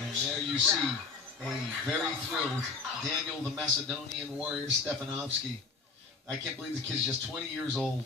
And there you see a very thrilled Daniel the Macedonian warrior Stefanovski. I can't believe the kid's just 20 years old.